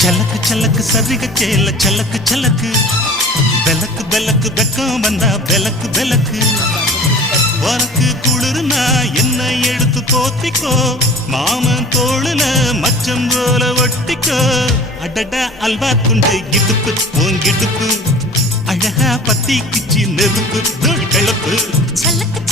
சலக்கு சலக்கு சரிக சேல சலக்கு சலக்கு பெலக்கு பெலக்கு வெக்கம் வந்தா பெலக்கு பெலக்கு உனக்கு குளிர்னா என்ன எடுத்து போத்திக்கோ மாமன் தோளுல மச்சம் போல ஒட்டிக்கோ அடடா அல்வா துண்டு இடுப்பு உன் இடுப்பு அழகா பத்தி கிச்சி நெருப்பு தோள் கிளப்பு சலக்கு